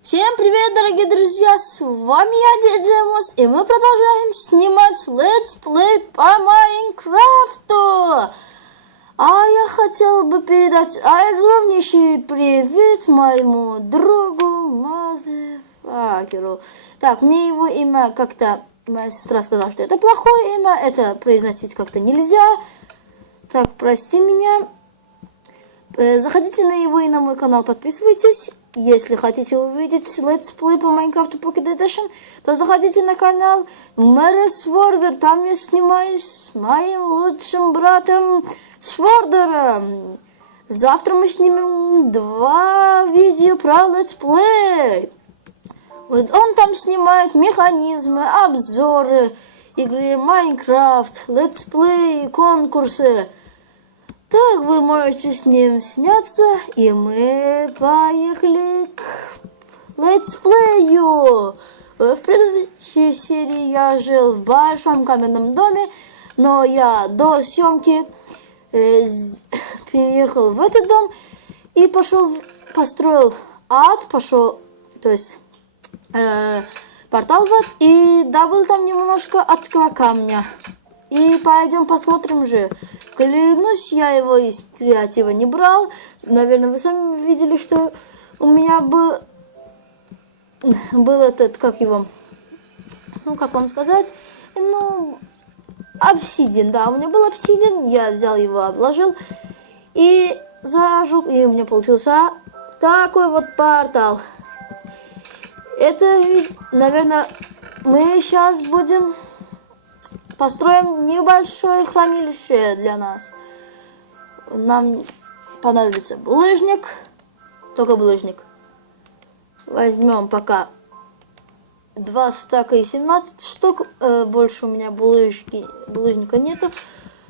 Всем привет, дорогие друзья, с вами я, Диджемос, и мы продолжаем снимать летсплей по Майнкрафту. А я хотел бы передать огромнейший привет моему другу Мазефакеру. Так, мне его имя как-то... Моя сестра сказала, что это плохое имя, это произносить как-то нельзя. Так, прости меня. Э, Заходите на его и на мой канал, подписывайтесь. Если хотите увидеть летсплей по Майнкрафту Pocket Edition, то заходите на канал Мэрис Свордер. Там я снимаюсь с моим лучшим братом Свордером. Завтра мы снимем два видео про летсплей. Вот он там снимает механизмы, обзоры игры Майнкрафт, летсплей, конкурсы. Так вы можете с ним сняться, и мы поехали к летсплею. В предыдущей серии я жил в большом каменном доме, но я до съемки э, переехал в этот дом и пошел, построил ад, пошел, то есть э, портал в ад, и добыл там немножко адского камня. И пойдем посмотрим же. Клянусь, я его из креатива не брал. Наверное, вы сами видели, что у меня был, был этот, как его, ну, как вам сказать, ну, обсидиан, да, у меня был обсидиан, я взял его, обложил и зажег, и у меня получился такой вот портал. Это, наверное, мы сейчас будем построим небольшое хранилище для нас. Нам понадобится булыжник, только булыжник. Возьмем пока два стака и 17 штук. Э, больше у меня булыжки, булыжника нету.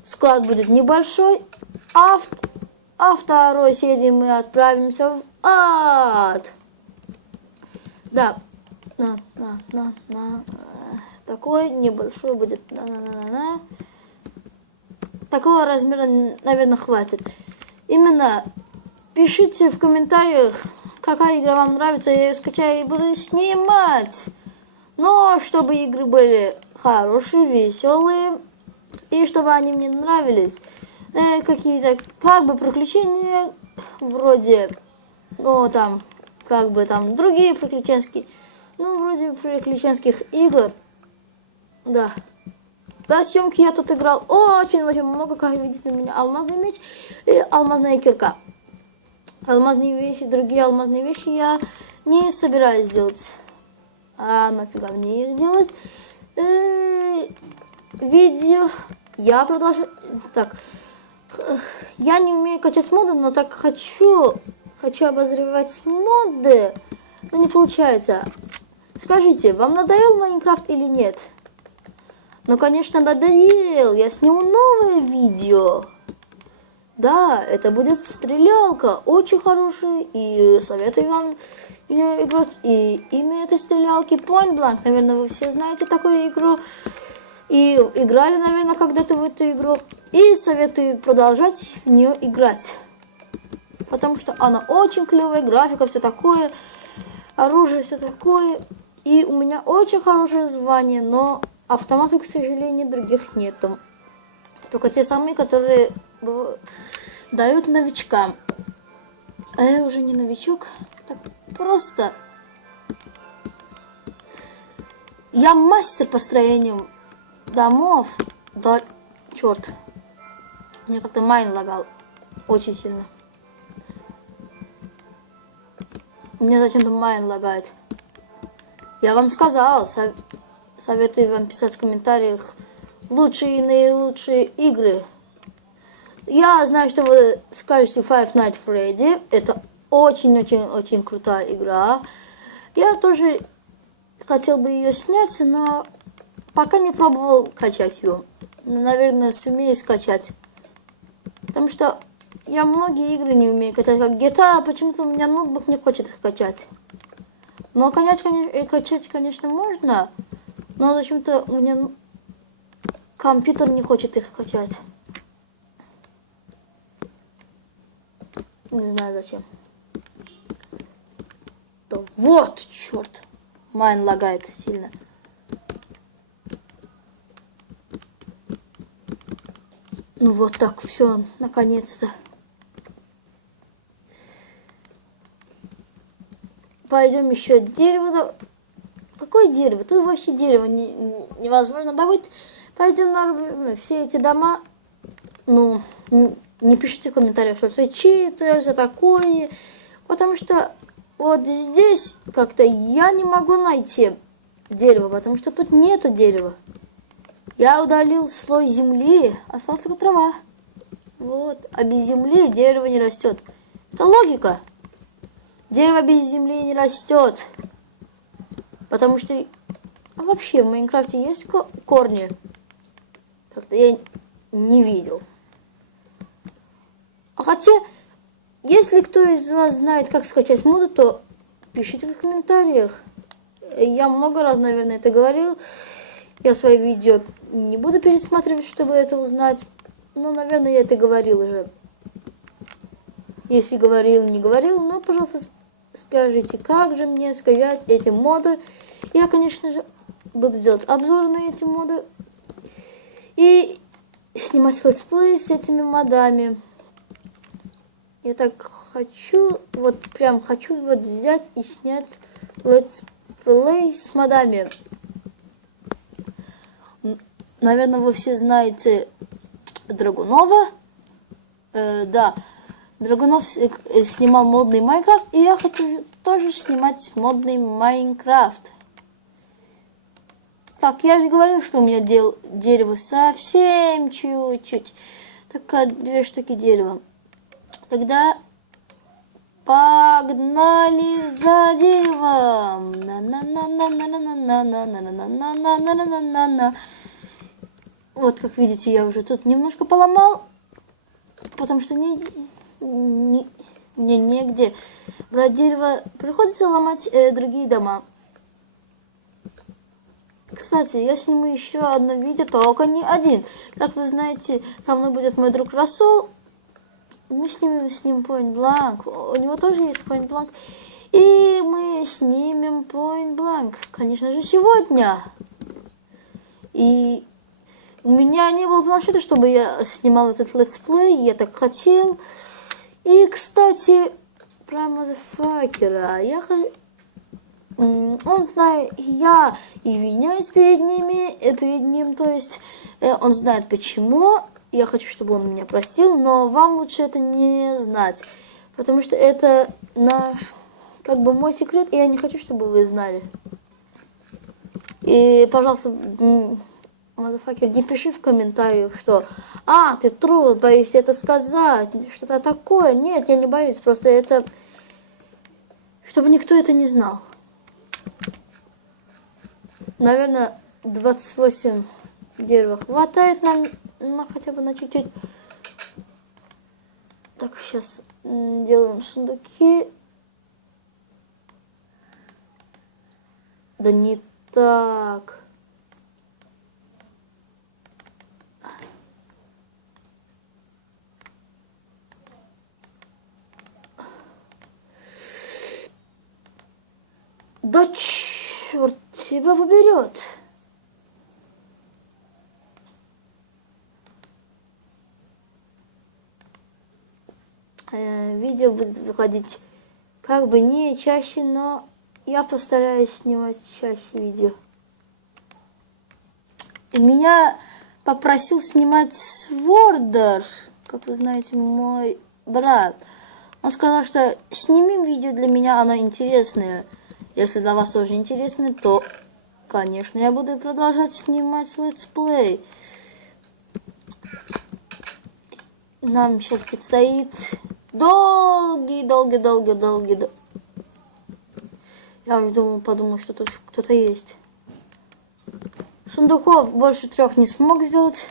Склад будет небольшой. А, в, а второй серии мы отправимся в ад. Да. На, на, на, на. Такой небольшой будет. На, на, на, на. Такого размера, наверное, хватит. Именно пишите в комментариях, какая игра вам нравится, я ее скачаю и буду снимать. Но чтобы игры были хорошие, веселые, и чтобы они мне нравились. Э, какие-то как бы приключения вроде, ну там, как бы там другие приключенские, ну вроде приключенских игр. Да. До съемки я тут играл очень-очень много, как видите, у меня алмазный меч и алмазная кирка. Алмазные вещи, другие алмазные вещи я не собираюсь делать. А нафига мне их делать? Э, видео я продолжаю. Так, я не умею качать моды, но так хочу, хочу обозревать моды, но не получается. Скажите, вам надоел Майнкрафт или нет? Ну, конечно, надоел. Я сниму новое видео. Да, это будет стрелялка. Очень хорошая. И советую вам ее играть. И имя этой стрелялки Point Blank. Наверное, вы все знаете такую игру. И играли, наверное, когда-то в эту игру. И советую продолжать в нее играть. Потому что она очень клевая, графика, все такое. Оружие, все такое. И у меня очень хорошее звание, но автоматов, к сожалению, других нету. Только те самые, которые дают новичкам. А я уже не новичок. Так просто. Я мастер по строению домов. Да, черт. Мне как-то майн лагал. Очень сильно. Мне зачем-то майн лагает. Я вам сказал, со- советую вам писать в комментариях лучшие и наилучшие игры. Я знаю, что вы скажете Five Nights Freddy. Это очень-очень-очень крутая игра. Я тоже хотел бы ее снять, но пока не пробовал качать ее. Наверное, сумею скачать. Потому что я многие игры не умею качать, как GTA, почему-то у меня ноутбук не хочет их качать. Но конечно, качать, конечно, можно, но зачем-то у меня ну, компьютер не хочет их качать. Не знаю зачем. Сделал. Вот, черт. Майн лагает сильно. Ну вот так, все, наконец-то. Пойдем еще дерево. Какое дерево? Тут вообще дерево не, невозможно добыть. Пойдем на все эти дома. Ну, не пишите в комментариях, что это читер, что такое. Потому что вот здесь как-то я не могу найти дерево, потому что тут нету дерева. Я удалил слой земли, осталась только трава. Вот, а без земли дерево не растет. Это логика. Дерево без земли не растет. Потому что а вообще в Майнкрафте есть корни? Как-то я не видел. Хотя, если кто из вас знает, как скачать моду, то пишите в комментариях. Я много раз, наверное, это говорил. Я свои видео не буду пересматривать, чтобы это узнать. Но, наверное, я это говорил уже. Если говорил, не говорил, но, пожалуйста, скажите, как же мне скачать эти моды. Я, конечно же, буду делать обзор на эти моды. И снимать летсплей с этими модами. Я так хочу, вот прям хочу вот взять и снять летсплей с модами. Наверное, вы все знаете Драгунова. Э, да, Драгунов э, снимал модный Майнкрафт, и я хочу тоже снимать модный Майнкрафт. Так, я же говорил, что у меня дел, дерево совсем чуть-чуть. Только две штуки дерева. Тогда погнали за деревом. Вот, как видите, я уже тут немножко поломал, потому что не, не, мне негде брать дерево. Приходится ломать э, другие дома. Кстати, я сниму еще одно видео, только не один. Как вы знаете, со мной будет мой друг Расул. Мы снимем с ним Point Blank. У него тоже есть Point Blank. И мы снимем Point Blank, конечно же, сегодня. И у меня не было планшета, чтобы я снимал этот летсплей. Я так хотел. И, кстати, про мазафакера. Я он знает, я извиняюсь перед ними, э, перед ним, то есть э, он знает почему, я хочу, чтобы он меня простил, но вам лучше это не знать, потому что это на как бы мой секрет, и я не хочу, чтобы вы знали. И, пожалуйста, мазафакер, не пиши в комментариях, что «А, ты труд, боишься это сказать, что-то такое». Нет, я не боюсь, просто это... Чтобы никто это не знал. Наверное, 28 дерева хватает нам ну, хотя бы на чуть-чуть. Так, сейчас делаем сундуки. Да не так. Да черт тебя поберет. Э, видео будет выходить как бы не чаще, но я постараюсь снимать чаще видео. Меня попросил снимать Свордер, как вы знаете, мой брат. Он сказал, что снимем видео для меня, оно интересное. Если для вас тоже интересно, то, конечно, я буду продолжать снимать летсплей. Нам сейчас предстоит долгий, долгий, долгий, долгий, долгий. Я уже думал, подумал, что тут кто-то есть. Сундуков больше трех не смог сделать.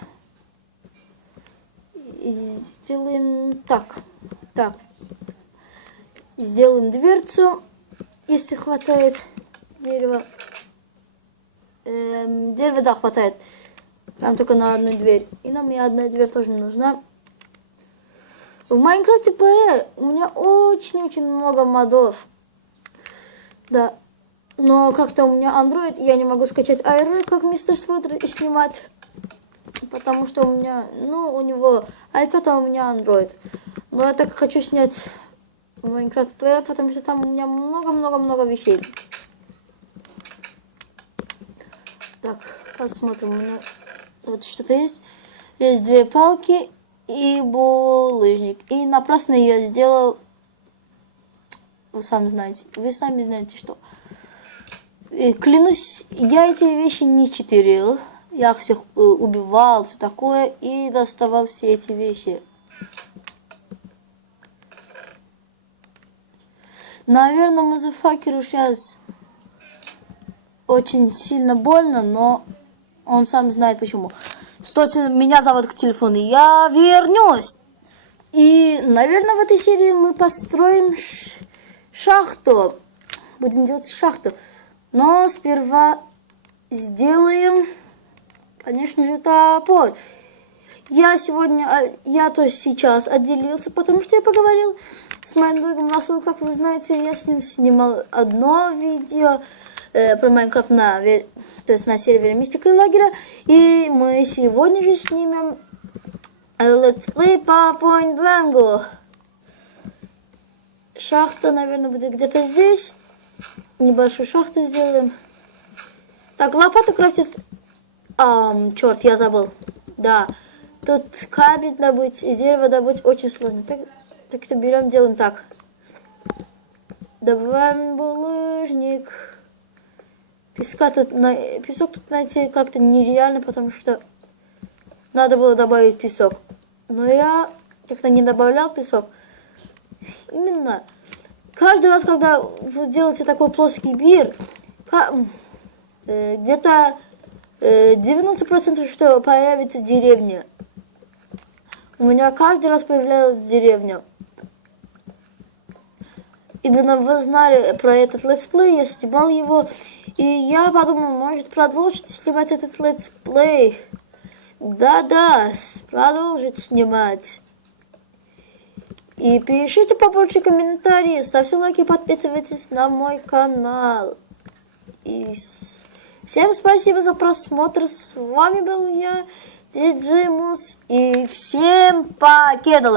Сделаем так. Так. Сделаем дверцу, если хватает дерева. Эм, дерева, да, хватает. Прям только на одну дверь. И нам и одна дверь тоже нужна. В Майнкрафте ПЭ у меня очень-очень много модов. Да. Но как-то у меня Android, я не могу скачать Air, как мистер Сводер и снимать. Потому что у меня, ну, у него iPad, а у меня Android. Но я так хочу снять P, потому что там у меня много-много-много вещей. Так, посмотрим. У меня вот что-то есть. Есть две палки и булыжник. И напрасно я сделал... Вы сами знаете. Вы сами знаете, что. И клянусь, я эти вещи не читерил. Я всех э, убивал, все такое. И доставал все эти вещи. Наверное, мазафакеру сейчас очень сильно больно, но он сам знает почему. Стойте, меня зовут к телефону, я вернусь. И, наверное, в этой серии мы построим шахту. Будем делать шахту. Но сперва сделаем, конечно же, топор. Я сегодня, а, я то есть сейчас отделился, потому что я поговорил с моим другом Расул, как вы знаете, я с ним снимал одно видео э, про Майнкрафт на, то есть на сервере Мистика и Лагеря, и мы сегодня же снимем Play по Point Blank. Шахта, наверное, будет где-то здесь. Небольшую шахту сделаем. Так, лопата крафтит... Ам, черт, я забыл. Да. Тут камень добыть и дерево добыть очень сложно. Так, так что берем, делаем так. Добываем булыжник. Песка тут, на... песок тут найти как-то нереально, потому что надо было добавить песок. Но я как-то не добавлял песок. Именно. Каждый раз, когда вы делаете такой плоский бир, э, где-то э, 90% что появится деревня. У меня каждый раз появлялась деревня. Именно вы знали про этот летсплей, я снимал его. И я подумал, может продолжить снимать этот летсплей. Да-да, продолжить снимать. И пишите побольше комментариев, ставьте лайки, подписывайтесь на мой канал. И всем спасибо за просмотр. С вами был я, Диджей Мус. И всем покедала.